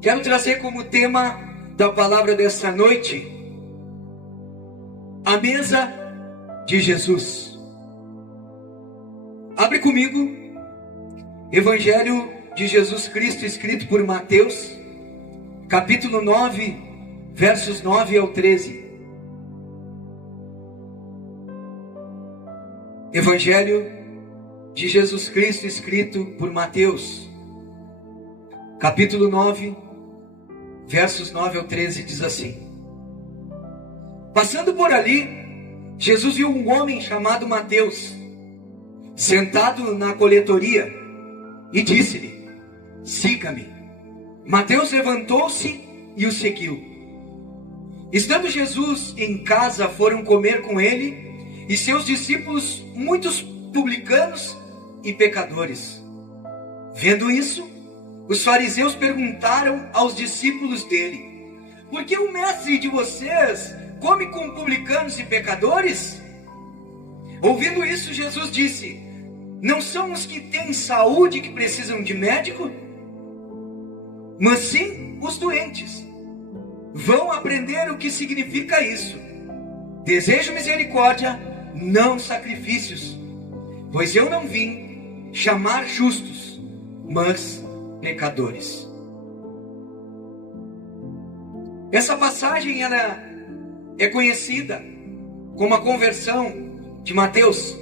Quero trazer como tema da palavra desta noite a mesa de Jesus. Abre comigo Evangelho de Jesus Cristo, escrito por Mateus, capítulo 9, versos 9 ao 13. Evangelho de Jesus Cristo, escrito por Mateus, capítulo 9, versos 9 ao 13, diz assim: Passando por ali, Jesus viu um homem chamado Mateus, sentado na coletoria, e disse-lhe: Siga-me. Mateus levantou-se e o seguiu. Estando Jesus em casa, foram comer com ele e seus discípulos muitos publicanos e pecadores. Vendo isso, os fariseus perguntaram aos discípulos dele: Por que o mestre de vocês come com publicanos e pecadores? Ouvindo isso, Jesus disse: Não são os que têm saúde que precisam de médico, mas sim os doentes. Vão aprender o que significa isso. Desejo misericórdia, não sacrifícios, pois eu não vim chamar justos, mas pecadores. Essa passagem ela é conhecida como a conversão de Mateus,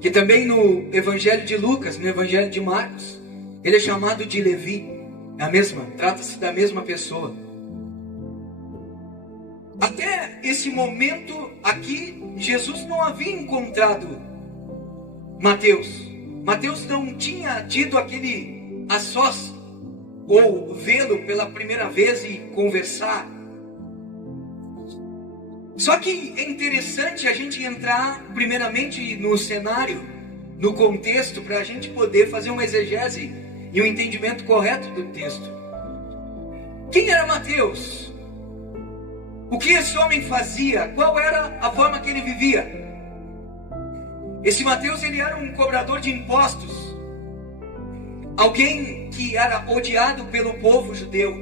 que também no Evangelho de Lucas, no Evangelho de Marcos, ele é chamado de Levi. É a mesma, trata-se da mesma pessoa. Até esse momento aqui, Jesus não havia encontrado Mateus. Mateus não tinha tido aquele a sós, ou vê-lo pela primeira vez e conversar. Só que é interessante a gente entrar primeiramente no cenário, no contexto, para a gente poder fazer uma exegese e um entendimento correto do texto. Quem era Mateus? O que esse homem fazia? Qual era a forma que ele vivia? Esse Mateus, ele era um cobrador de impostos, alguém que era odiado pelo povo judeu,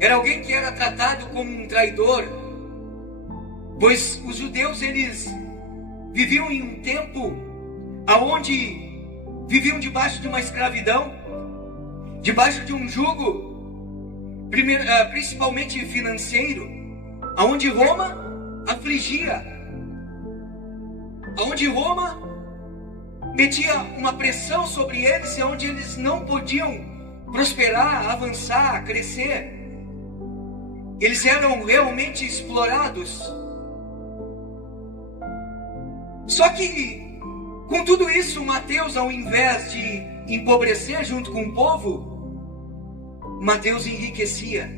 era alguém que era tratado como um traidor, pois os judeus eles viviam em um tempo aonde viviam debaixo de uma escravidão, debaixo de um jugo, principalmente financeiro, aonde Roma afligia, aonde Roma metia uma pressão sobre eles, onde eles não podiam prosperar, avançar, crescer. Eles eram realmente explorados. Só que, com tudo isso, Mateus, ao invés de empobrecer junto com o povo, Mateus enriquecia,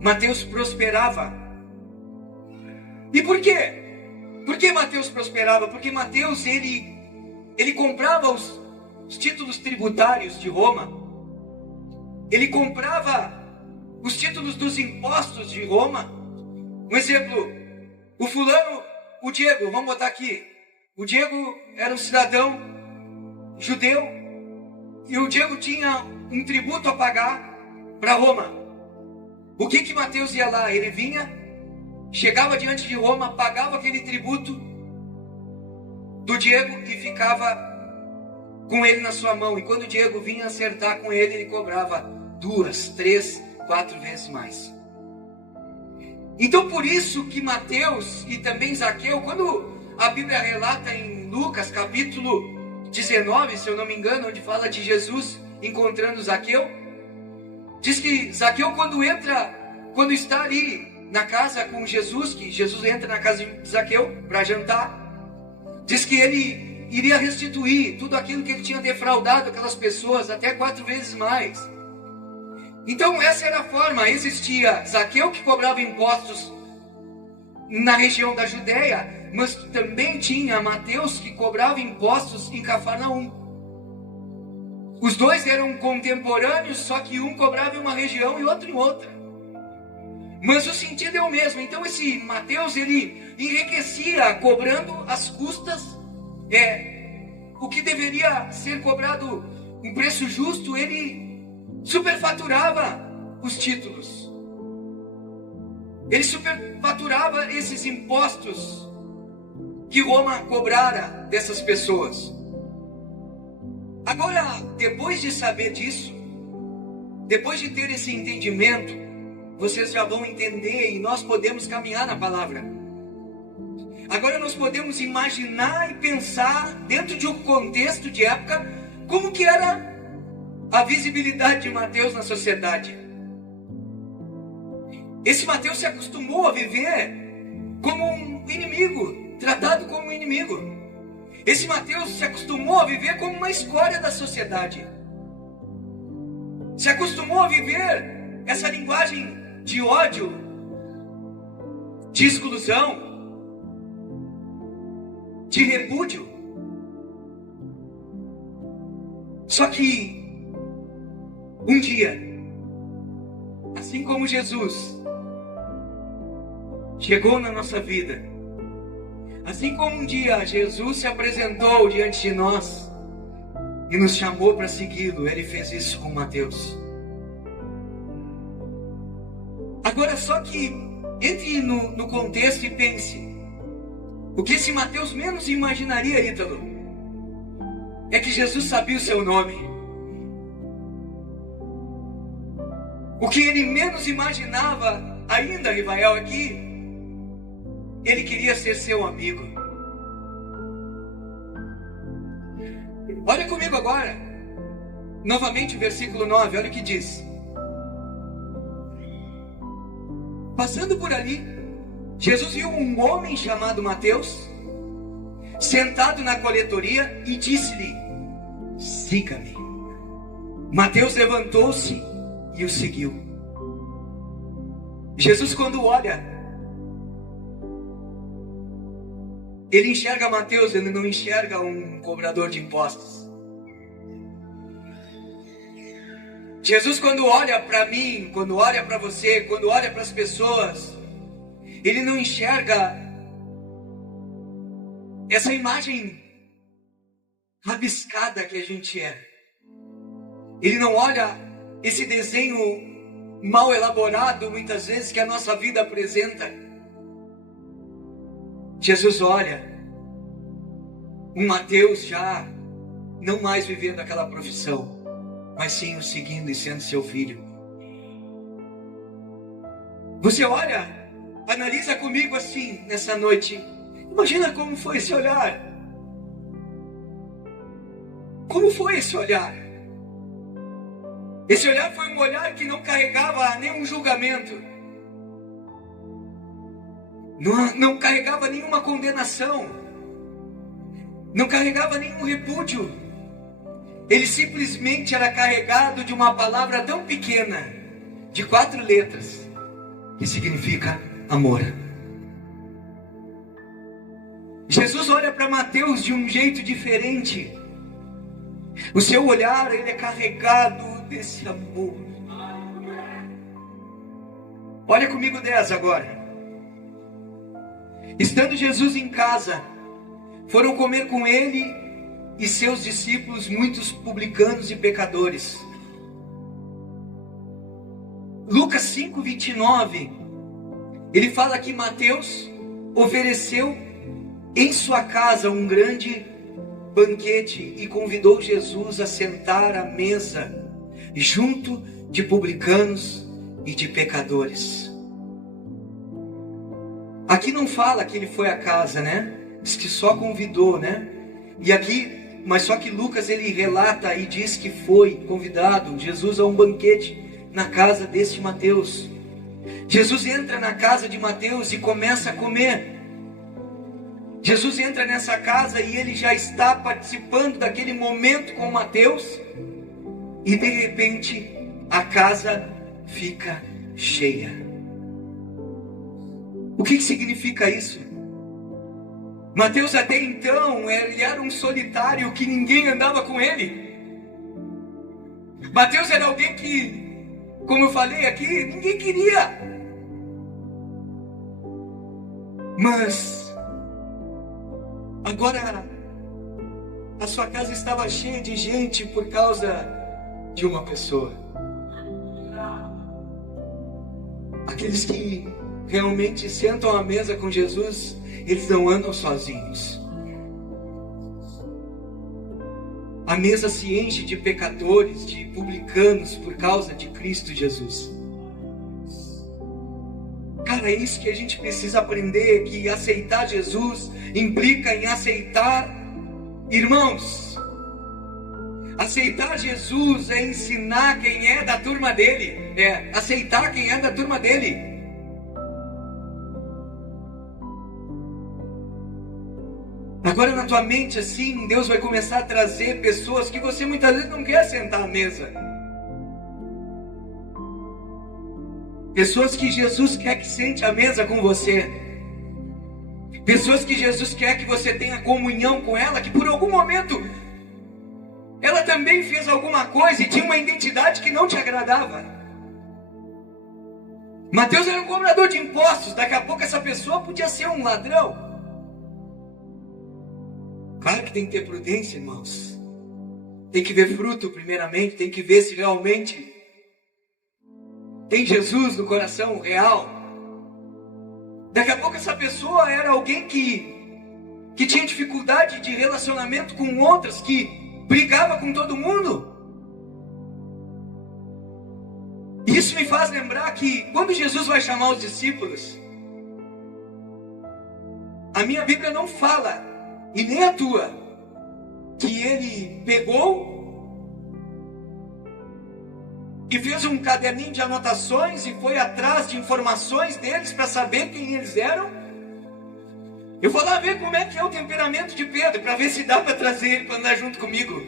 Mateus prosperava. E por quê? Por que Mateus prosperava? Porque Mateus, ele comprava os títulos tributários de Roma, ele comprava os títulos dos impostos de Roma. Um exemplo, o Diego, vamos botar aqui, o Diego era um cidadão judeu, e o Diego tinha um tributo a pagar para Roma. O que Mateus ia lá? Ele vinha, chegava diante de Roma, pagava aquele tributo do Diego e ficava com ele na sua mão. E quando o Diego vinha acertar com ele, ele cobrava 2, 3, 4 vezes mais. Então por isso que Mateus e também Zaqueu, quando a Bíblia relata em Lucas capítulo 19, se eu não me engano, onde fala de Jesus encontrando Zaqueu, diz que Zaqueu quando está ali na casa com Jesus, que Jesus entra na casa de Zaqueu para jantar, diz que ele iria restituir tudo aquilo que ele tinha defraudado aquelas pessoas, até 4 vezes mais. Então essa era a forma. Existia Zaqueu, que cobrava impostos na região da Judéia, mas também tinha Mateus, que cobrava impostos em Cafarnaum. Os dois eram contemporâneos, só que um cobrava em uma região e outro em outra. Mas o sentido é o mesmo. Então esse Mateus, ele enriquecia cobrando as custas, o que deveria ser cobrado um preço justo, ele superfaturava os títulos. Ele superfaturava esses impostos que Roma cobrara dessas pessoas. Agora, depois de saber disso, depois de ter esse entendimento, vocês já vão entender e nós podemos caminhar na palavra. Agora nós podemos imaginar e pensar dentro de um contexto de época como que era a visibilidade de Mateus na sociedade. Esse Mateus se acostumou a viver como um inimigo, tratado como um inimigo. Esse Mateus se acostumou a viver como uma escória da sociedade. Se acostumou a viver essa linguagem de ódio, de exclusão, de repúdio. Só que um dia, assim como Jesus chegou na nossa vida, assim como um dia Jesus se apresentou diante de nós e nos chamou para segui-lo, ele fez isso com Mateus. Agora só que entre no contexto e pense, o que esse Mateus menos imaginaria, Ítalo, é que Jesus sabia o seu nome. O que ele menos imaginava, ainda, Rivael, aqui, ele queria ser seu amigo. Olha comigo agora, novamente o versículo 9, olha o que diz. Passando por ali, Jesus viu um homem chamado Mateus, sentado na coletoria, e disse-lhe: siga-me. Mateus levantou-se e o seguiu. Jesus, quando olha, ele enxerga Mateus, ele não enxerga um cobrador de impostos. Jesus, quando olha para mim, quando olha para você, quando olha para as pessoas, ele não enxerga essa imagem rabiscada que a gente é. Ele não olha esse desenho mal elaborado, muitas vezes, que a nossa vida apresenta. Jesus olha um Mateus já não mais vivendo aquela profissão, mas sim o seguindo e sendo seu filho. Você olha, analisa comigo assim nessa noite. Imagina como foi esse olhar. Como foi esse olhar? Esse olhar foi um olhar que não carregava nenhum julgamento. Não carregava nenhuma condenação. Não carregava nenhum repúdio. Ele simplesmente era carregado de uma palavra tão pequena, de 4 letras, que significa amor. Jesus olha para Mateus de um jeito diferente. O seu olhar, ele é carregado desse amor. Olha comigo 10 agora. Estando Jesus em casa, foram comer com ele e seus discípulos muitos publicanos e pecadores. Lucas 5:29, ele fala que Mateus ofereceu em sua casa um grande banquete e convidou Jesus a sentar à mesa junto de publicanos e de pecadores. Aqui não fala que ele foi à casa, né? Diz que só convidou, né? E aqui, mas só que Lucas ele relata e diz que foi convidado Jesus a um banquete na casa deste Mateus. Jesus entra na casa de Mateus e começa a comer. Jesus entra nessa casa e ele já está participando daquele momento com Mateus. E de repente a casa fica cheia. O que significa isso? Mateus até então, ele era um solitário que ninguém andava com ele. Mateus era alguém que, como eu falei aqui, ninguém queria. Mas agora a sua casa estava cheia de gente por causa de uma pessoa. Aqueles que realmente sentam à mesa com Jesus, eles não andam sozinhos. A mesa se enche de pecadores, de publicanos por causa de Cristo Jesus. Cara, é isso que a gente precisa aprender, que aceitar Jesus implica em aceitar irmãos. Aceitar Jesus é ensinar quem é da turma dele. É aceitar quem é da turma dele. Agora na tua mente assim, Deus vai começar a trazer pessoas que você muitas vezes não quer sentar à mesa. Pessoas que Jesus quer que sente à mesa com você. Pessoas que Jesus quer que você tenha comunhão com ela, que por algum momento ela também fez alguma coisa e tinha uma identidade que não te agradava. Mateus era um cobrador de impostos, daqui a pouco essa pessoa podia ser um ladrão. Claro que tem que ter prudência, irmãos. Tem que ver fruto primeiramente, tem que ver se realmente tem Jesus no coração real. Daqui a pouco essa pessoa era alguém que tinha dificuldade de relacionamento com outras, que brigava com todo mundo. Isso me faz lembrar que quando Jesus vai chamar os discípulos, a minha Bíblia não fala, e nem a tua, que ele pegou e fez um caderninho de anotações e foi atrás de informações deles para saber quem eles eram. Eu vou lá ver como é que é o temperamento de Pedro, para ver se dá para trazer ele para andar junto comigo.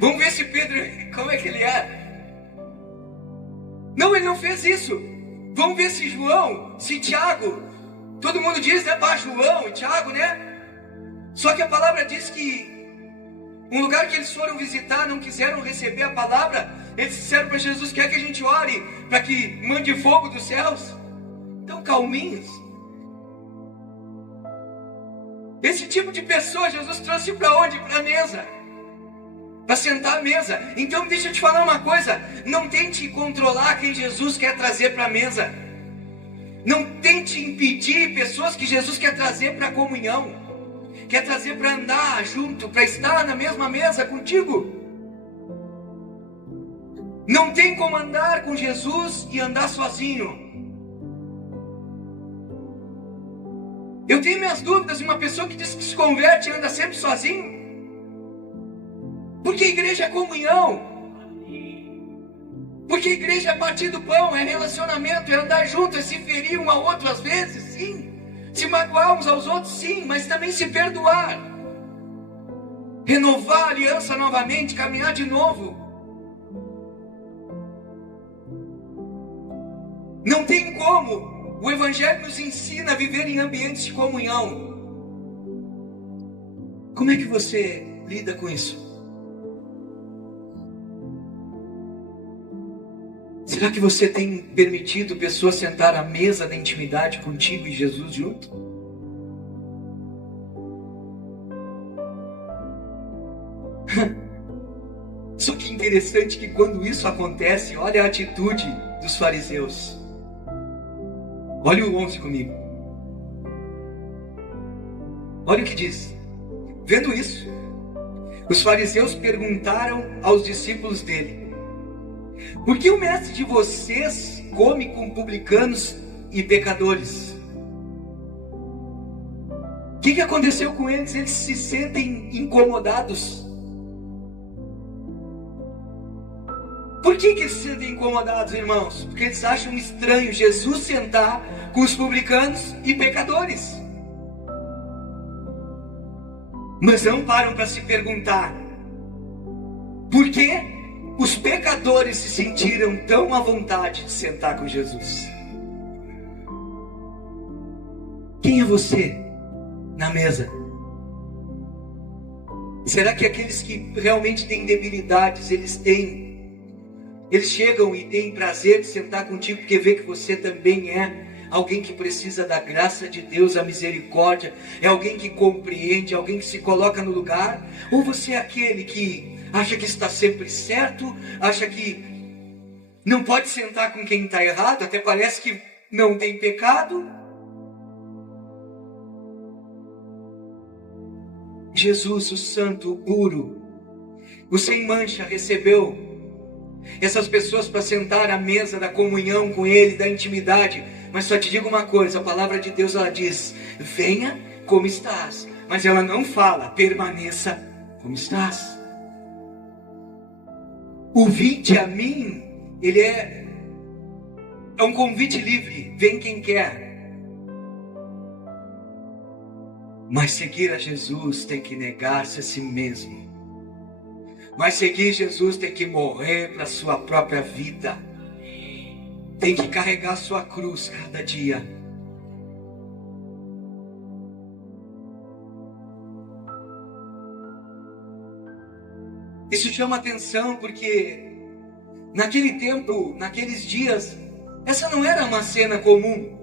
Vamos ver se Pedro, como é que ele é. Não, ele não fez isso. Vamos ver se João, se Tiago, todo mundo diz, né, João e Tiago, né? Só que a palavra diz que um lugar que eles foram visitar, não quiseram receber a palavra. Eles disseram para Jesus, quer que a gente ore para que mande fogo dos céus? Então calminhos. Esse tipo de pessoa Jesus trouxe para onde? Para a mesa. Para sentar à mesa. Então deixa eu te falar uma coisa. Não tente controlar quem Jesus quer trazer para a mesa. Não tente impedir pessoas que Jesus quer trazer para a comunhão. Quer trazer para andar junto, para estar na mesma mesa contigo. Não tem como andar com Jesus e andar sozinho. Eu tenho minhas dúvidas de uma pessoa que diz que se converte e anda sempre sozinho. Porque a igreja é comunhão. Porque a igreja é partir do pão, é relacionamento, é andar junto, é se ferir um ao outro às vezes, sim. Se magoar uns aos outros, sim, mas também se perdoar. Renovar a aliança novamente, caminhar de novo. Não tem como. O Evangelho nos ensina a viver em ambientes de comunhão. Como é que você lida com isso? Será que você tem permitido pessoas sentar à mesa da intimidade contigo e Jesus junto? Só que interessante que quando isso acontece, olha a atitude dos fariseus. Olha o 11 comigo. Olha o que diz. Vendo isso, os fariseus perguntaram aos discípulos dele: por que o mestre de vocês come com publicanos e pecadores? O que aconteceu com eles? Eles se sentem incomodados. Por que eles se sentem incomodados, irmãos? Porque eles acham estranho Jesus sentar com os publicanos e pecadores. Mas não param para se perguntar: por que os pecadores se sentiram tão à vontade de sentar com Jesus? Quem é você na mesa? Será que aqueles que realmente têm debilidades, eles chegam e têm prazer de sentar contigo porque vê que você também é alguém que precisa da graça de Deus, a misericórdia, é alguém que compreende, alguém que se coloca no lugar? Ou você é aquele que acha que está sempre certo, acha que Não pode sentar com quem está errado, até parece que não tem pecado. Jesus, o santo, o puro, o sem mancha, recebeu essas pessoas para sentar à mesa da comunhão com Ele, da intimidade. Mas só te digo uma coisa, a palavra de Deus, ela diz: venha como estás. Mas ela não fala: permaneça como estás. O vinde a mim, ele é um convite livre, vem quem quer. Mas seguir a Jesus tem que negar-se a si mesmo. Mas seguir Jesus tem que morrer para a sua própria vida. Tem que carregar sua cruz cada dia. Isso chama atenção porque naquele tempo, naqueles dias, essa não era uma cena comum.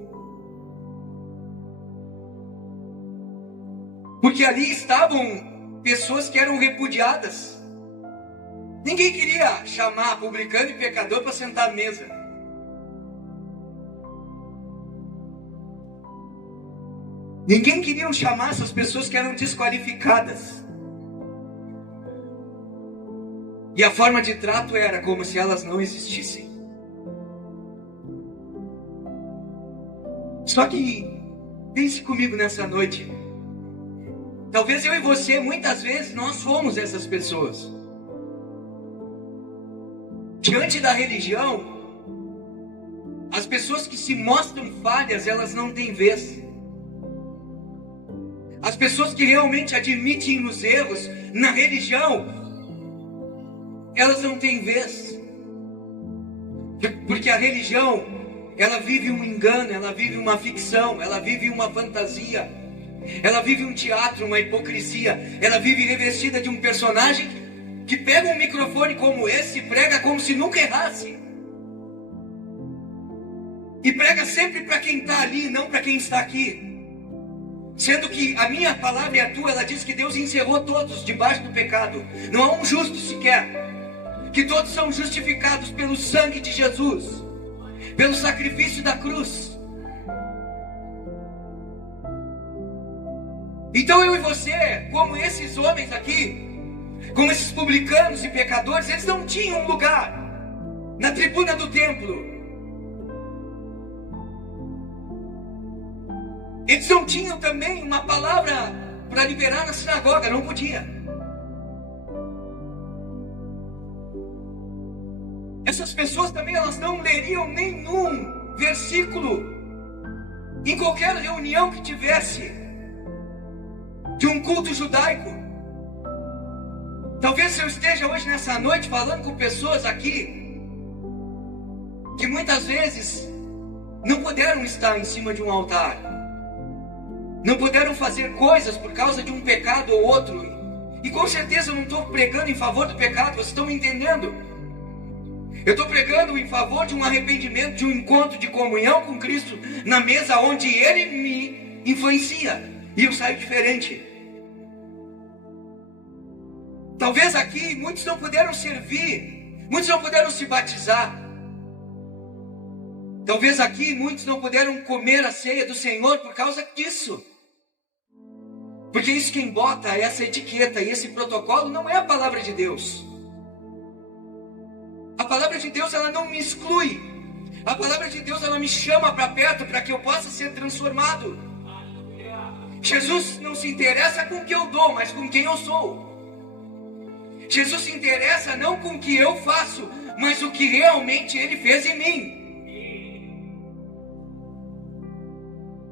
Porque ali estavam pessoas que eram repudiadas. Ninguém queria chamar publicano e pecador para sentar à mesa. Ninguém queria chamar essas pessoas que eram desqualificadas. E a forma de trato era como se elas não existissem. Só que, pense comigo nessa noite. Talvez eu e você, muitas vezes, nós fomos essas pessoas. Diante da religião, as pessoas que se mostram falhas, elas não têm vez. As pessoas que realmente admitem os erros na religião, elas não têm vez. Porque a religião, ela vive um engano, ela vive uma ficção, ela vive uma fantasia, ela vive um teatro, uma hipocrisia, ela vive revestida de um personagem que pega um microfone como esse e prega como se nunca errasse. E prega sempre para quem está ali, não para quem está aqui. Sendo que a minha palavra e a tua, ela diz que Deus encerrou todos debaixo do pecado. Não há um justo sequer. Que todos são justificados pelo sangue de Jesus, pelo sacrifício da cruz. Então eu e você, como esses homens aqui, como esses publicanos e pecadores, eles não tinham um lugar na tribuna do templo. Eles não tinham também uma palavra para liberar na sinagoga, não podia. Essas pessoas também, elas não leriam nenhum versículo em qualquer reunião que tivesse de um culto judaico. Talvez eu esteja hoje nessa noite falando com pessoas aqui que muitas vezes não puderam estar em cima de um altar, não puderam fazer coisas por causa de um pecado ou outro. E com certeza eu não estou pregando em favor do pecado, vocês estão me entendendo? Eu estou pregando em favor de um arrependimento, de um encontro de comunhão com Cristo na mesa onde Ele me influencia e eu saio diferente. Talvez aqui muitos não puderam servir, muitos não puderam se batizar. Talvez aqui muitos não puderam comer a ceia do Senhor por causa disso. Porque isso quem bota essa etiqueta e esse protocolo não é a palavra de Deus. A palavra de Deus, ela não me exclui. A palavra de Deus, ela me chama para perto para que eu possa ser transformado. Jesus não se interessa com o que eu dou, mas com quem eu sou. Jesus se interessa não com o que eu faço, mas o que realmente Ele fez em mim.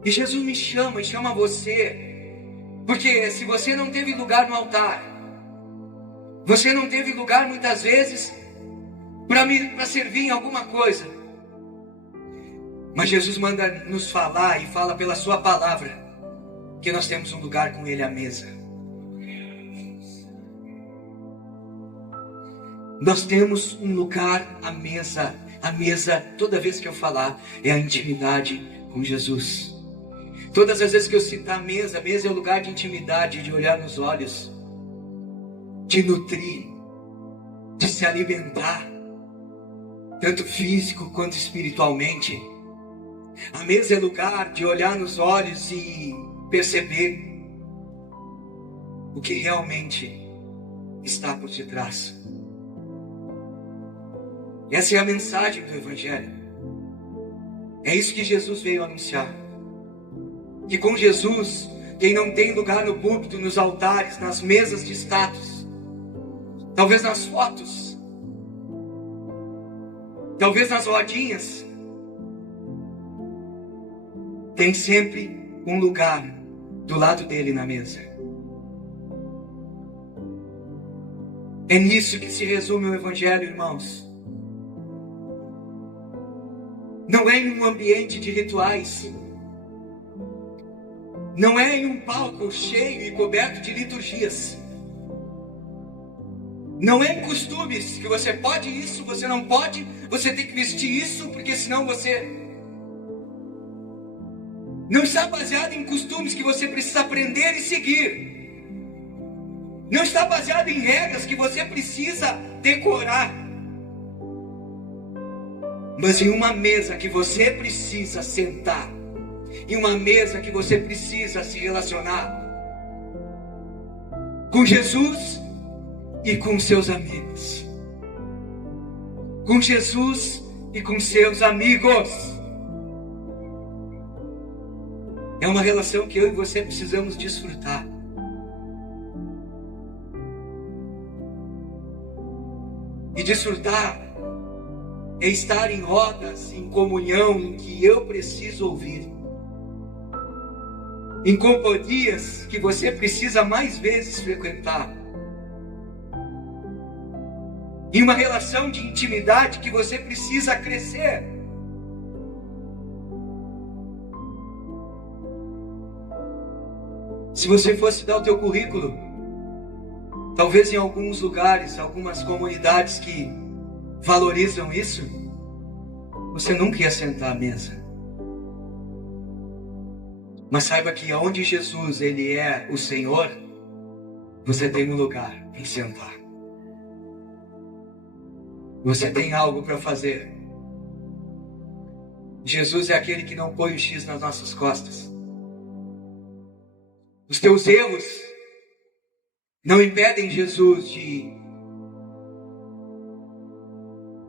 E Jesus me chama e chama você, porque se você não teve lugar no altar, você não teve lugar muitas vezes para servir em alguma coisa, mas Jesus manda nos falar e fala pela sua palavra que nós temos um lugar com Ele à mesa. Nós temos um lugar à mesa. A mesa, toda vez que eu falar, é a intimidade com Jesus. Todas as vezes que eu citar a mesa é o lugar de intimidade, de olhar nos olhos, de nutrir, de se alimentar. tanto físico quanto espiritualmente. A mesa é lugar de olhar nos olhos e perceber o que realmente está por detrás. Essa é a mensagem do Evangelho. É isso que Jesus veio anunciar. Que com Jesus, quem não tem lugar no púlpito, nos altares, nas mesas de status, talvez nas fotos, talvez nas rodinhas, tem sempre um lugar do lado dele na mesa. É nisso que se resume o Evangelho, irmãos. Não é em um ambiente de rituais. Não é em um palco cheio e coberto de liturgias. Não é em costumes que você pode isso, você não pode, você tem que vestir isso, porque senão você... Não está baseado em costumes que você precisa aprender e seguir. Não está baseado em regras que você precisa decorar. Mas em uma mesa que você precisa sentar, em uma mesa que você precisa se relacionar com Jesus e com seus amigos. Com Jesus e com seus amigos. É uma relação que eu e você precisamos desfrutar. E desfrutar é estar em rodas, em comunhão, em que eu preciso ouvir. Em companhias que você precisa mais vezes frequentar. Em uma relação de intimidade que você precisa crescer. Se você fosse dar o teu currículo, talvez em alguns lugares, algumas comunidades que valorizam isso, você nunca ia sentar à mesa. Mas saiba que onde Jesus ele é o Senhor, você tem um lugar em sentar. Você tem algo para fazer. Jesus é aquele que não põe o X nas nossas costas. Os teus erros não impedem Jesus de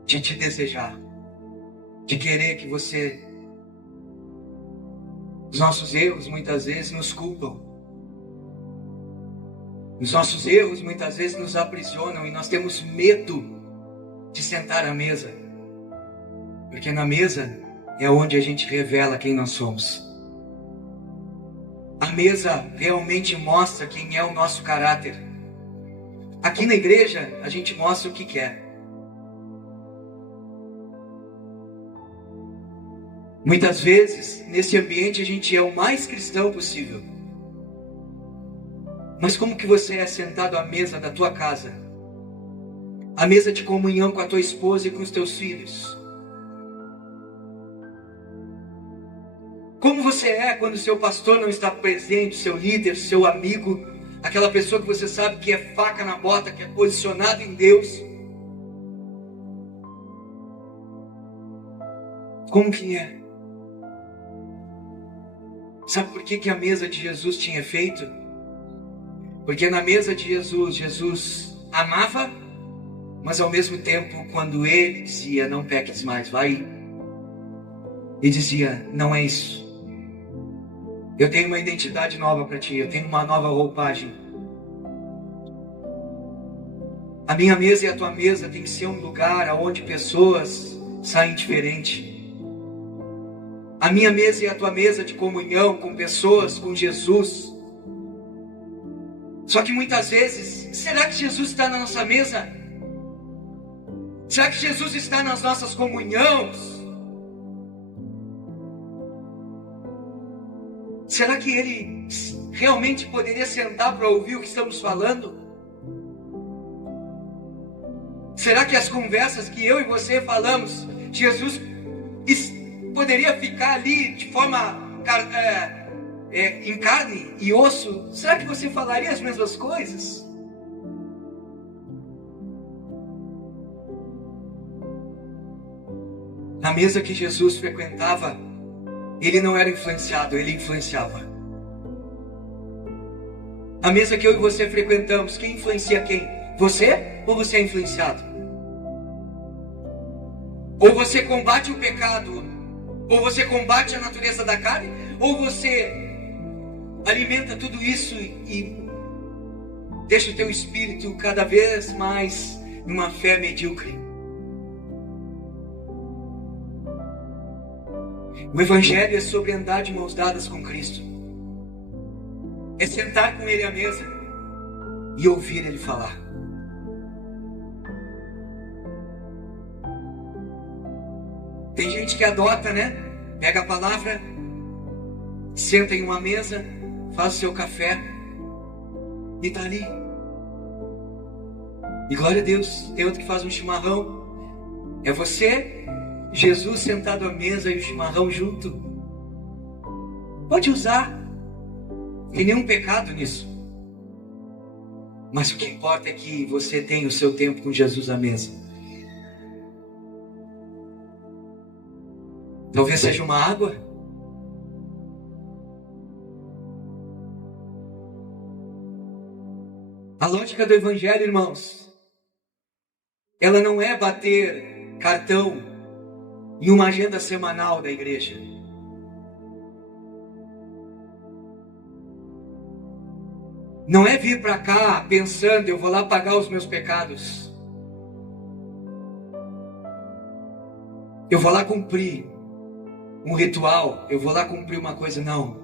te desejar, de querer que você... Os nossos erros muitas vezes nos culpam. Os nossos erros muitas vezes nos aprisionam e nós temos medo de sentar à mesa. Porque na mesa é onde a gente revela quem nós somos. A mesa realmente mostra quem é o nosso caráter. Aqui na igreja a gente mostra o que quer. Muitas vezes, nesse ambiente, a gente é o mais cristão possível. Mas como que você é sentado à mesa da tua casa? À mesa de comunhão com a tua esposa e com os teus filhos? Como você é quando o seu pastor não está presente, seu líder, seu amigo, aquela pessoa que você sabe que é faca na bota, que é posicionado em Deus? Como que é? Sabe por que a mesa de Jesus tinha efeito? Porque na mesa de Jesus, Jesus amava, mas ao mesmo tempo, quando ele dizia, não peques mais, vai, e dizia, não é isso. Eu tenho uma identidade nova para ti, eu tenho uma nova roupagem. A minha mesa e a tua mesa tem que ser um lugar onde pessoas saem diferentes. A minha mesa e a tua mesa de comunhão com pessoas, com Jesus. Só que muitas vezes, será que Jesus está na nossa mesa? Será que Jesus está nas nossas comunhões? Será que Ele realmente poderia sentar para ouvir o que estamos falando? Será que as conversas que eu e você falamos, Jesus poderia ficar ali de forma em carne e osso? Será que você falaria as mesmas coisas? A mesa que Jesus frequentava, ele não era influenciado, ele influenciava. A mesa que eu e você frequentamos, quem influencia quem? Você ou você é influenciado? Ou você combate o pecado, ou você combate a natureza da carne, ou você alimenta tudo isso e deixa o teu espírito cada vez mais numa fé medíocre. O Evangelho é sobre andar de mãos dadas com Cristo. É sentar com Ele à mesa e ouvir Ele falar. Tem gente que adota, né? Pega a palavra, senta em uma mesa, faz o seu café e tá ali. E glória a Deus, tem outro que faz um chimarrão. É você, Jesus sentado à mesa e o chimarrão junto. Pode usar, não tem nenhum pecado nisso. Mas o que importa é que você tenha o seu tempo com Jesus à mesa. Talvez seja uma água. A lógica do Evangelho, irmãos, ela não é bater cartão em uma agenda semanal da igreja. Não é vir para cá pensando, eu vou lá pagar os meus pecados. Eu vou lá cumprir um ritual, eu vou lá cumprir uma coisa. Não.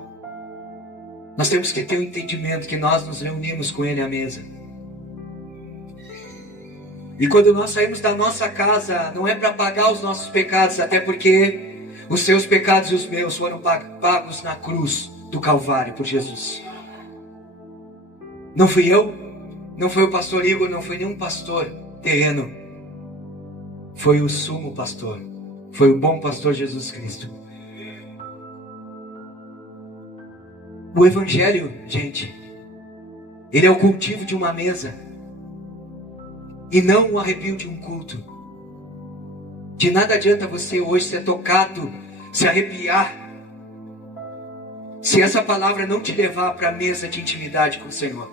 Nós temos que ter o entendimento que nós nos reunimos com Ele à mesa. E quando nós saímos da nossa casa, não é para pagar os nossos pecados, até porque os seus pecados e os meus foram pagos na cruz do Calvário por Jesus. Não fui eu, não foi o pastor Igor, não foi nenhum pastor terreno. Foi o sumo pastor, foi o bom pastor Jesus Cristo. O Evangelho, gente, ele é o cultivo de uma mesa e não o arrepio de um culto. De nada adianta você hoje ser tocado, se arrepiar, se essa palavra não te levar para a mesa de intimidade com o Senhor.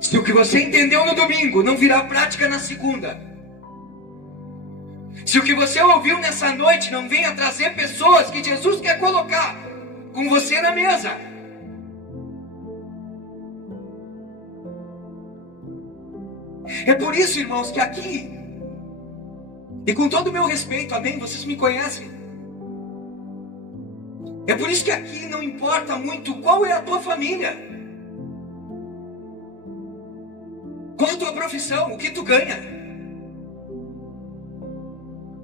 Se o que você entendeu no domingo não virar prática na segunda, se o que você ouviu nessa noite não venha trazer pessoas que Jesus quer colocar com você na mesa. É por isso, irmãos, que aqui, e com todo o meu respeito, amém, vocês me conhecem. É por isso que aqui não importa muito qual é a tua família, qual a tua profissão, o que tu ganha,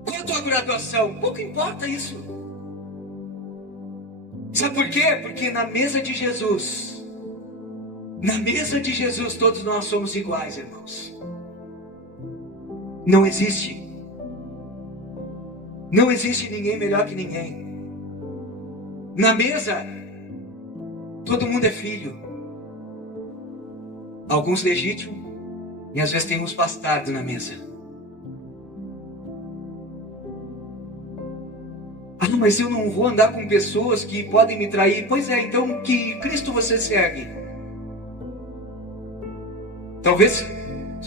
qual a tua graduação, pouco importa isso. Sabe por quê? Porque na mesa de Jesus, todos nós somos iguais, irmãos. Não existe ninguém melhor que ninguém. Na mesa, todo mundo é filho. Alguns legítimos, e às vezes tem uns bastardos na mesa. Ah, mas eu não vou andar com pessoas que podem me trair. Pois é, então que Cristo você segue? Talvez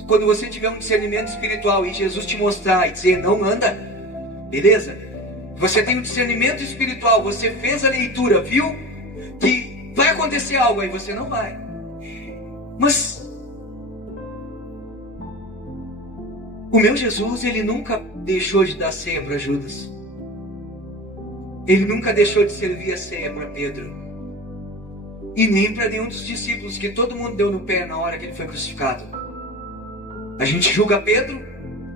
quando você tiver um discernimento espiritual e Jesus te mostrar e dizer, não anda, beleza? Você tem um discernimento espiritual, você fez a leitura, viu que vai acontecer algo, aí você não vai. Mas o meu Jesus, ele nunca deixou de dar ceia para Judas. Ele nunca deixou de servir a ceia para Pedro. E nem para nenhum dos discípulos, que todo mundo deu no pé na hora que ele foi crucificado. A gente julga Pedro,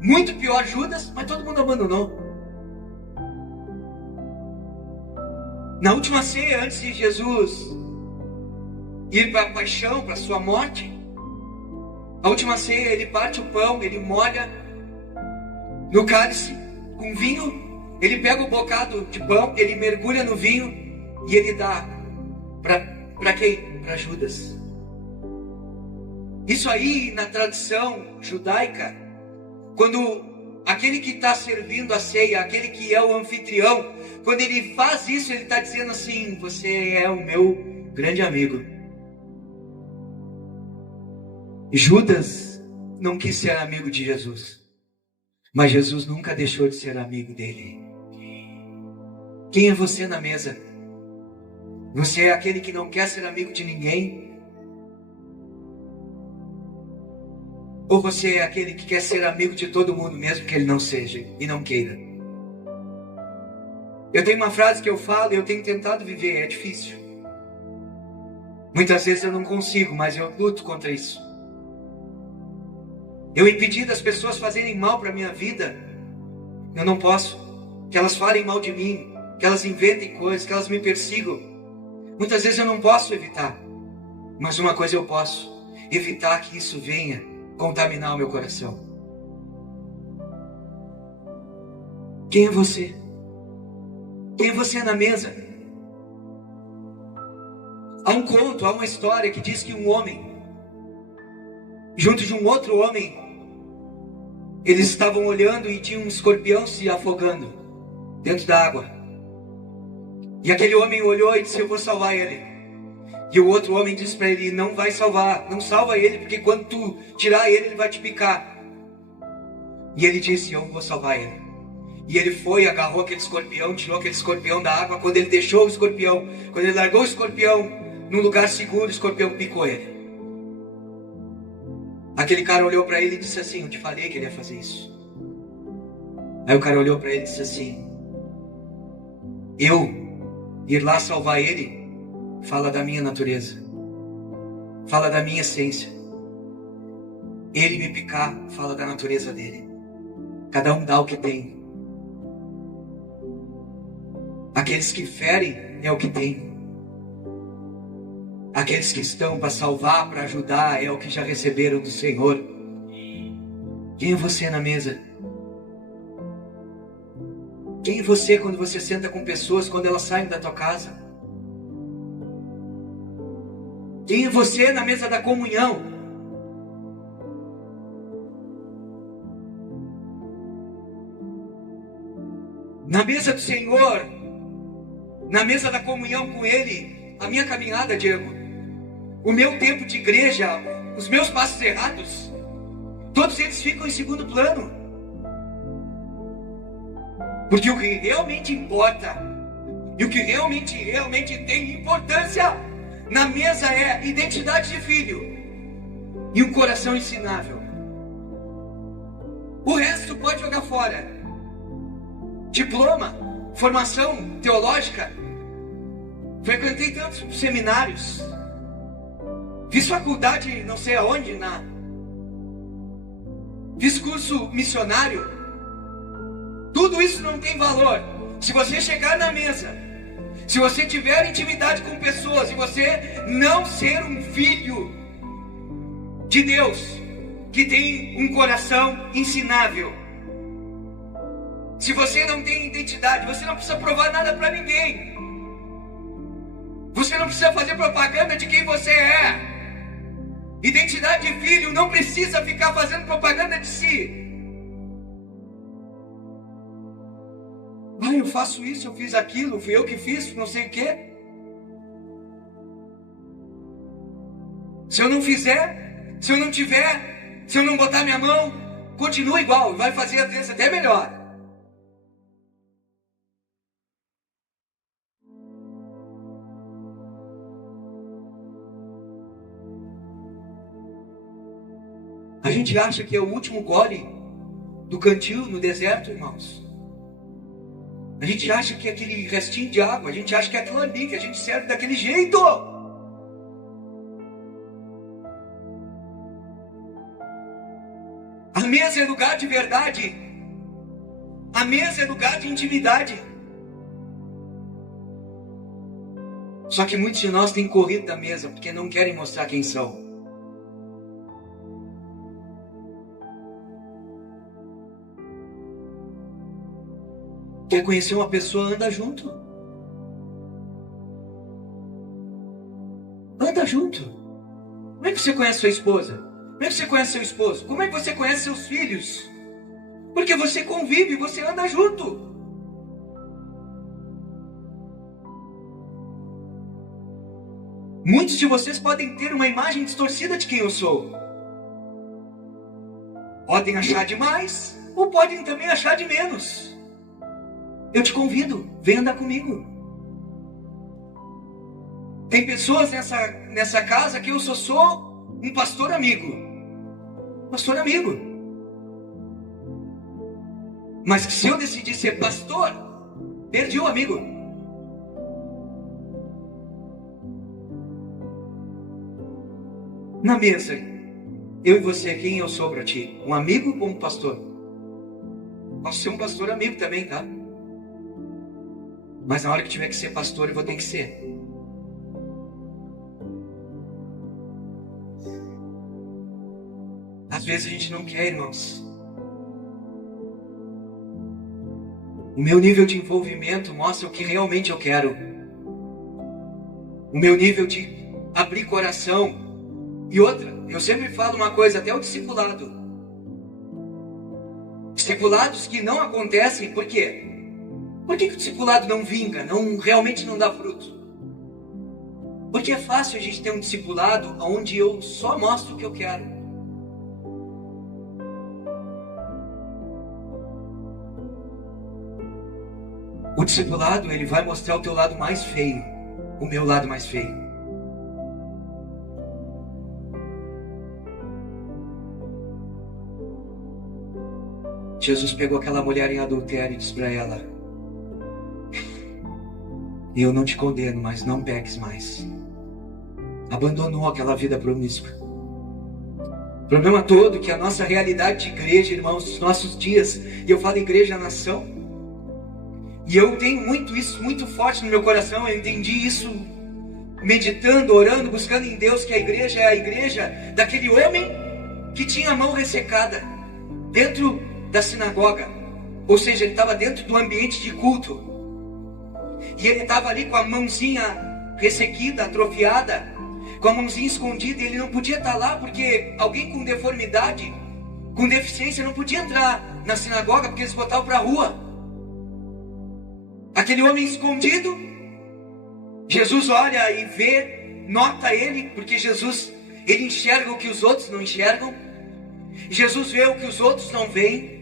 muito pior Judas, mas todo mundo abandonou. Na última ceia, antes de Jesus ir para a paixão, para a sua morte, a última ceia, ele parte o pão, ele molha no cálice com vinho. Ele pega o bocado de pão, ele mergulha no vinho e ele dá para quem? Para Judas. Isso aí, na tradição judaica, quando aquele que está servindo a ceia, aquele que é o anfitrião, quando ele faz isso, ele está dizendo assim: você é o meu grande amigo. Judas não quis ser amigo de Jesus, mas Jesus nunca deixou de ser amigo dele. Quem é você na mesa? Você é aquele que não quer ser amigo de ninguém? Ou você é aquele que quer ser amigo de todo mundo, mesmo que ele não seja e não queira? Eu tenho uma frase que eu falo e eu tenho tentado viver, é difícil. Muitas vezes eu não consigo, mas eu luto contra isso. Eu impedi das pessoas fazerem mal para a minha vida. Eu não posso. Que elas falem mal de mim, que elas inventem coisas, que elas me persigam. Muitas vezes eu não posso evitar. Mas uma coisa eu posso: evitar que isso venha contaminar o meu coração. Quem é você? Quem é você na mesa? Há um conto, há uma história que diz que um homem, junto de um outro homem, eles estavam olhando e tinha um escorpião se afogando dentro da água. E aquele homem olhou e disse: eu vou salvar ele. E o outro homem disse para ele: não vai salvar, não salva ele, porque quando tu tirar ele, ele vai te picar. E ele disse: eu vou salvar ele. E ele foi, agarrou aquele escorpião, tirou aquele escorpião da água. Quando ele deixou o escorpião, quando ele largou o escorpião num lugar seguro, o escorpião picou ele. Aquele cara olhou para ele e disse assim: eu te falei que ele ia fazer isso. Aí o cara olhou para ele e disse assim: eu ir lá salvar ele fala da minha natureza, fala da minha essência. Ele me picar fala da natureza dele. Cada um dá o que tem. Aqueles que ferem é o que tem. Aqueles que estão para salvar, para ajudar, é o que já receberam do Senhor. Quem é você na mesa? Quem é você quando você senta com pessoas, quando elas saem da tua casa? Quem é você na mesa da comunhão? Na mesa do Senhor, na mesa da comunhão com Ele, a minha caminhada, Diego, o meu tempo de igreja, os meus passos errados, todos eles ficam em segundo plano. Porque o que realmente importa, e o que realmente tem importância na mesa é identidade de filho e um coração ensinável. O resto pode jogar fora. Diploma, formação teológica. Frequentei tantos seminários. Fiz faculdade não sei aonde, fiz curso missionário. Tudo isso não tem valor se você chegar na mesa, se você tiver intimidade com pessoas e você não ser um filho de Deus, que tem um coração ensinável. Se você não tem identidade, você não precisa provar nada para ninguém. Você não precisa fazer propaganda de quem você é. Identidade de filho não precisa ficar fazendo propaganda de si. Ah, eu faço isso, eu fiz aquilo, fui eu que fiz, não sei o quê. Se eu não fizer, se eu não tiver, se eu não botar minha mão, continua igual, vai fazer às vezes até melhor. A gente acha que é o último gole do cantil no deserto, irmãos. A gente acha que é aquele restinho de água, a gente acha que é aquilo ali, que a gente serve daquele jeito. A mesa é lugar de verdade. A mesa é lugar de intimidade. Só que muitos de nós têm corrido da mesa porque não querem mostrar quem são. Quer conhecer uma pessoa, anda junto. Anda junto. Como é que você conhece sua esposa? Como é que você conhece seu esposo? Como é que você conhece seus filhos? Porque você convive, você anda junto. Muitos de vocês podem ter uma imagem distorcida de quem eu sou. Podem achar demais, ou podem também achar de menos. Eu te convido, vem andar comigo. Tem pessoas nessa casa que eu só sou um pastor amigo. Pastor amigo. Mas que se eu decidir ser pastor, perdi o amigo. Na mesa, eu e você, quem eu sou para ti? Um amigo ou um pastor? Posso ser um pastor amigo também, tá? Mas na hora que tiver que ser pastor, eu vou ter que ser. Às vezes a gente não quer, irmãos. O meu nível de envolvimento mostra o que realmente eu quero. O meu nível de abrir coração. E outra, eu sempre falo uma coisa, até o discipulado. Discipulados que não acontecem, por quê? Por que o discipulado não vinga, realmente não dá fruto? Porque é fácil a gente ter um discipulado onde eu só mostro o que eu quero. O discipulado, ele vai mostrar o teu lado mais feio, o meu lado mais feio. Jesus pegou aquela mulher em adultério e disse para ela: eu não te condeno, mas não peques mais. Abandonou aquela vida promíscua. O problema todo é que a nossa realidade de igreja, irmãos, dos nossos dias, e eu falo igreja, nação, e eu tenho isso muito forte no meu coração, eu entendi isso meditando, orando, buscando em Deus, que a igreja é a igreja daquele homem que tinha a mão ressecada dentro da sinagoga, ou seja, ele estava dentro do ambiente de culto, e ele estava ali com a mãozinha ressequida, atrofiada, com a mãozinha escondida, e ele não podia estar lá, porque alguém com deformidade, com deficiência, não podia entrar na sinagoga, porque eles botavam para a rua. Aquele homem escondido, Jesus olha e vê, nota ele, porque Jesus, ele enxerga o que os outros não enxergam, Jesus vê o que os outros não veem.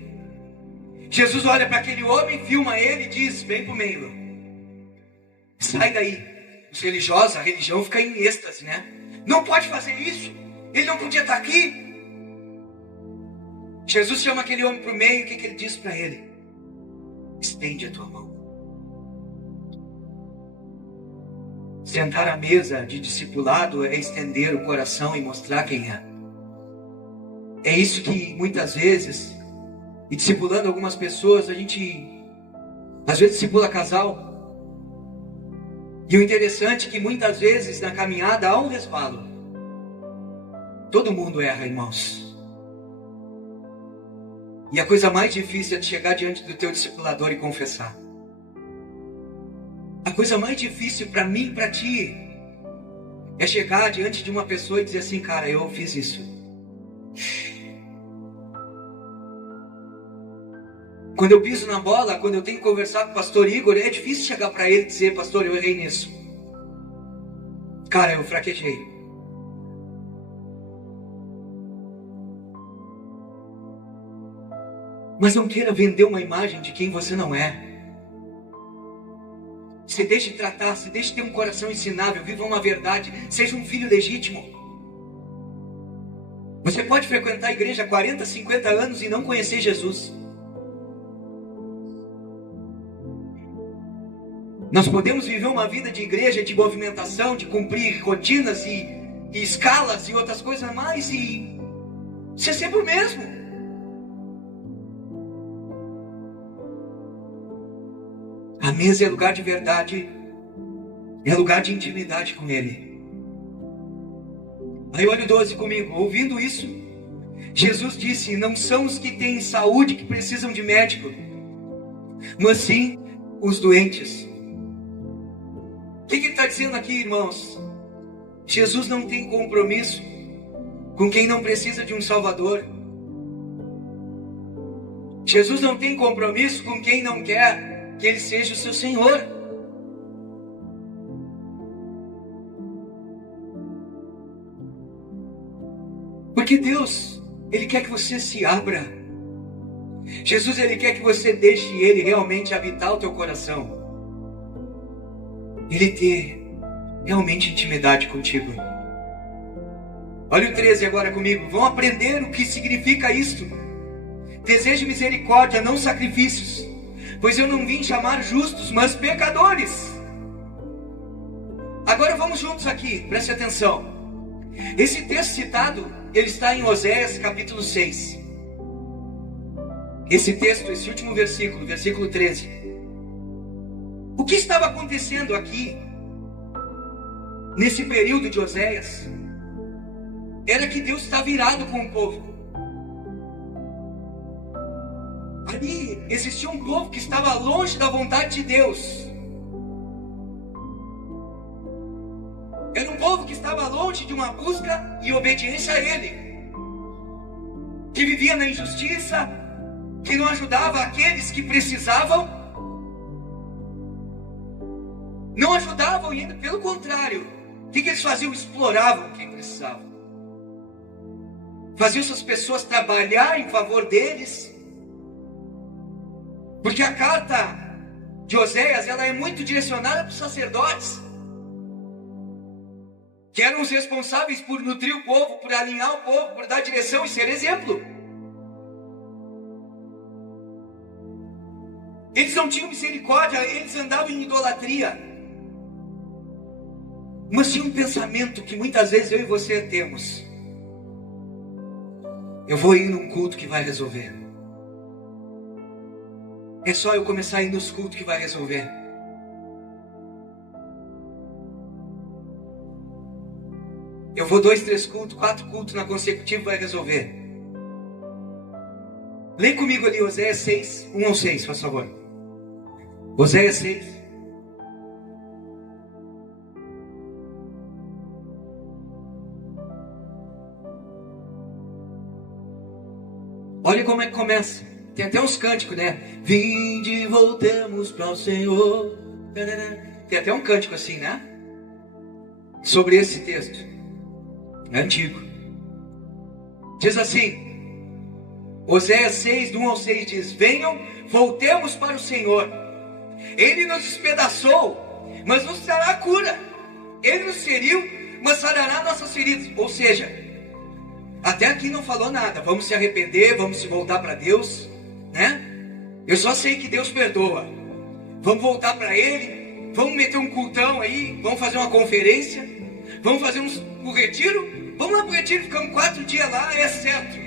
Jesus olha para aquele homem, filma ele e diz: vem para o meio, sai daí. Os religiosos, a religião fica em êxtase, né? Não pode fazer isso, ele não podia estar aqui. Jesus chama aquele homem para o meio, e o que ele diz para ele? Estende a tua mão. Sentar à mesa de discipulado é estender o coração e mostrar quem é. É isso que muitas vezes, e discipulando algumas pessoas, a gente às vezes discipula casal. E o interessante é que muitas vezes na caminhada há um resvalo. Todo mundo erra, irmãos. E a coisa mais difícil é de chegar diante do teu discipulador e confessar. A coisa mais difícil para mim e para ti é chegar diante de uma pessoa e dizer assim: cara, eu fiz isso. Quando eu piso na bola, quando eu tenho que conversar com o pastor Igor, é difícil chegar para ele e dizer: pastor, eu errei nisso. Cara, eu fraquejei. Mas não queira vender uma imagem de quem você não é. Se deixe tratar, se deixe ter um coração ensinável, viva uma verdade, seja um filho legítimo. Você pode frequentar a igreja há 40, 50 anos e não conhecer Jesus. Nós podemos viver uma vida de igreja, de movimentação, de cumprir rotinas e escalas e outras coisas mais, e ser sempre o mesmo. A mesa é lugar de verdade, é lugar de intimidade com Ele. Aí olha o 12 comigo. Ouvindo isso, Jesus disse: não são os que têm saúde que precisam de médico, mas sim os doentes. O que ele está dizendo aqui, irmãos? Jesus não tem compromisso com quem não precisa de um Salvador. Jesus não tem compromisso com quem não quer que Ele seja o seu Senhor. Porque Deus, Ele quer que você se abra. Jesus, Ele quer que você deixe Ele realmente habitar o teu coração. Ele ter realmente intimidade contigo. Olha o 13 agora comigo. Vão aprender o que significa isto. Desejo misericórdia, não sacrifícios, pois eu não vim chamar justos, mas pecadores. Agora vamos juntos aqui, preste atenção. Esse texto citado, ele está em Oséias capítulo 6. Esse texto, esse último versículo, versículo 13. O que estava acontecendo aqui, nesse período de Oséias, era que Deus estava irado com o povo. Ali existia um povo que estava longe da vontade de Deus. Era um povo que estava longe de uma busca e obediência a Ele, que vivia na injustiça, que não ajudava aqueles que precisavam, não ajudavam ainda, pelo contrário, o que eles faziam? Exploravam quem precisava, faziam essas pessoas trabalhar em favor deles. Porque a carta de Oséias, ela é muito direcionada para os sacerdotes, que eram os responsáveis por nutrir o povo, por alinhar o povo, por dar direção e ser exemplo. Eles não tinham misericórdia, eles andavam em idolatria. Mas tinha um pensamento que muitas vezes eu e você temos: eu vou ir num culto que vai resolver. É só eu começar a ir nos cultos que vai resolver. Eu vou 2, 3 cultos, 4 cultos na consecutiva, vai resolver. Lê comigo ali Oséias 6, 1 ao 6, por favor. Oséias 6. Olha como é que começa. Tem até uns cânticos, né? Vinde, voltemos para o Senhor. Tem até um cântico assim, né? Sobre esse texto. É antigo. Diz assim, Oséias 6, do 1 ao 6 diz: venham, voltemos para o Senhor. Ele nos despedaçou, mas nos dará a cura. Ele nos feriu, mas sarará nossas feridas. Ou seja, até aqui não falou nada. Vamos se arrepender, vamos se voltar para Deus, né? Eu só sei que Deus perdoa. Vamos voltar para Ele. Vamos meter um cultão aí. Vamos fazer uma conferência. Vamos fazer um retiro. Vamos lá para o retiro, ficamos 4 dias lá. É certo.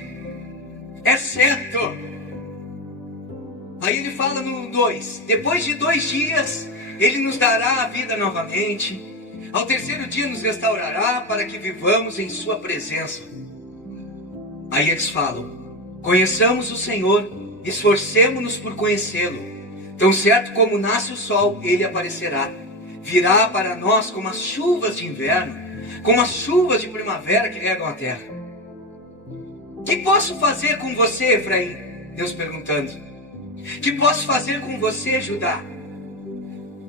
É certo. Aí ele fala no 2: depois de 2 dias Ele nos dará a vida novamente. Ao 3º dia nos restaurará, para que vivamos em sua presença. Aí eles falam: conheçamos o Senhor, esforcemo-nos por conhecê-lo. Tão certo como nasce o sol, Ele aparecerá. Virá para nós como as chuvas de inverno, como as chuvas de primavera que regam a terra. Que posso fazer com você, Efraim? Deus perguntando. Que posso fazer com você, Judá?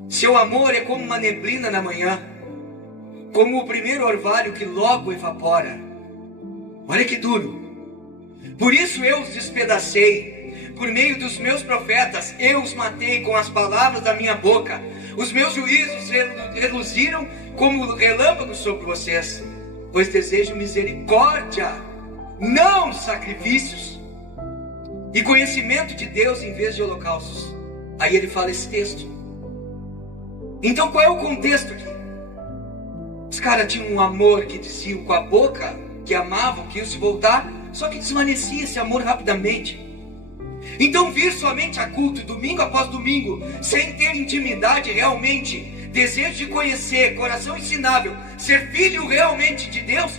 Seu amor é como uma neblina na manhã, como o primeiro orvalho que logo evapora. Olha que duro. Por isso eu os despedacei. Por meio dos meus profetas, eu os matei com as palavras da minha boca. Os meus juízos reluziram como relâmpagos sobre vocês. Pois desejo misericórdia, não sacrifícios, e conhecimento de Deus em vez de holocaustos. Aí ele fala esse texto. Então qual é o contexto aqui? Os caras tinham um amor que diziam com a boca, que amavam, que iam se voltar, só que desvanecia esse amor rapidamente. Então vir somente a culto, domingo após domingo, sem ter intimidade realmente, desejo de conhecer, coração ensinável, ser filho realmente de Deus,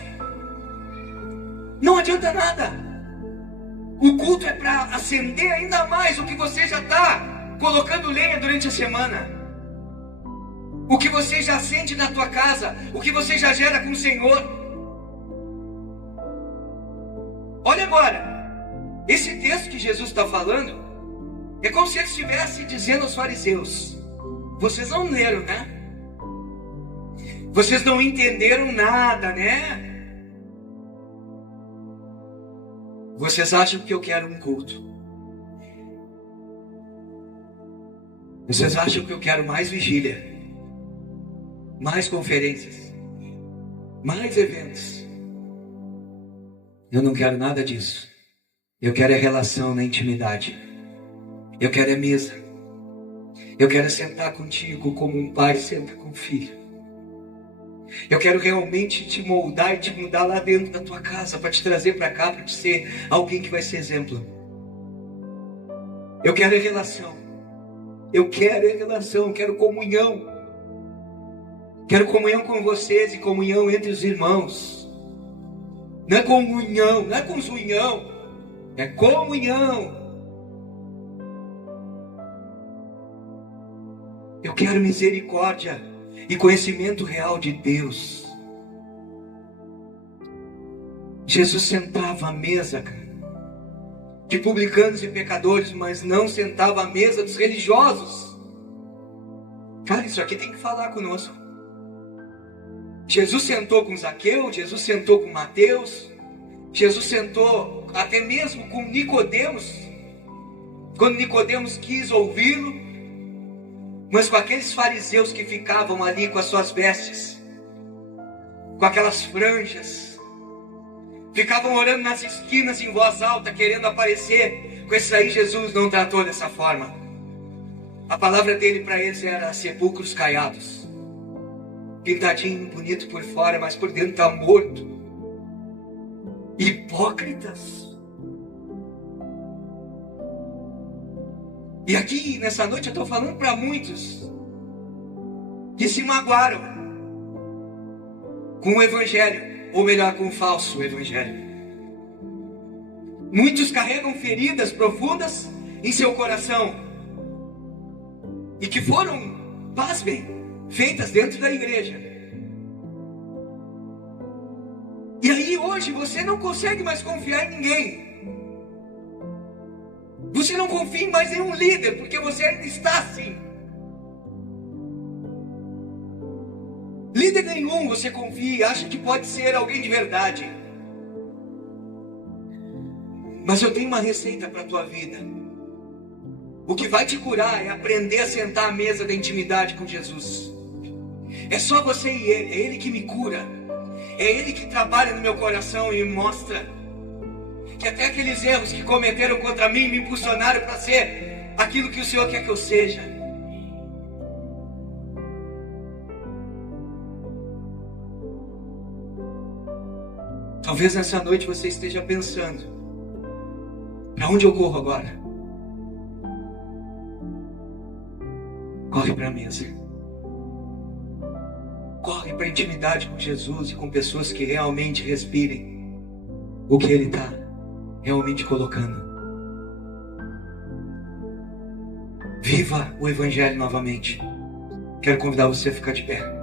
não adianta nada. O culto é para acender ainda mais o que você já está colocando lenha durante a semana, o que você já sente na tua casa, o que você já gera com o Senhor. Olha agora, Esse texto que Jesus está falando é como se ele estivesse dizendo aos fariseus: vocês não leram, né? Vocês não entenderam nada, né? Vocês acham que eu quero um culto. Vocês acham que eu quero mais vigília, mais conferências, mais eventos. Eu não quero nada disso. Eu quero é relação na intimidade. Eu quero é mesa. Eu quero é sentar contigo como um pai senta com o filho. Eu quero realmente te moldar e te mudar lá dentro da tua casa, para te trazer para cá, para te ser alguém que vai ser exemplo. Eu quero é relação. Eu quero é relação, eu quero comunhão. Quero comunhão com vocês e comunhão entre os irmãos. Não é comunhão, não é consunhão, é comunhão. Eu quero misericórdia e conhecimento real de Deus. Jesus sentava à mesa, cara, de publicanos e pecadores, mas não sentava à mesa dos religiosos. Cara, isso aqui tem que falar conosco. Jesus sentou com Zaqueu, Jesus sentou com Mateus, Jesus sentou até mesmo com Nicodemos, quando Nicodemos quis ouvi-lo. Mas com aqueles fariseus que ficavam ali com as suas vestes, com aquelas franjas, ficavam orando nas esquinas em voz alta, querendo aparecer, com esses aí Jesus não tratou dessa forma. A palavra dele para eles era sepulcros caiados, pintadinho, bonito por fora, mas por dentro está morto. Hipócritas. E aqui, nessa noite, eu estou falando para muitos que se magoaram com o evangelho, ou melhor, com o falso evangelho. Muitos carregam feridas profundas em seu coração e que foram, pasmem, feitas dentro da igreja. E aí hoje você não consegue mais confiar em ninguém. Você não confia em mais nenhum líder, porque você ainda está assim. Líder nenhum você confia, acha que pode ser alguém de verdade. Mas eu tenho uma receita para a tua vida. O que vai te curar é aprender a sentar à mesa da intimidade com Jesus. É só você e Ele, é Ele que me cura. É Ele que trabalha no meu coração e me mostra que até aqueles erros que cometeram contra mim me impulsionaram para ser aquilo que o Senhor quer que eu seja. Talvez nessa noite você esteja pensando: para onde eu corro agora? Corre para a mesa. Corre para a intimidade com Jesus e com pessoas que realmente respirem o que Ele está realmente colocando. Viva o Evangelho novamente. Quero convidar você a ficar de pé.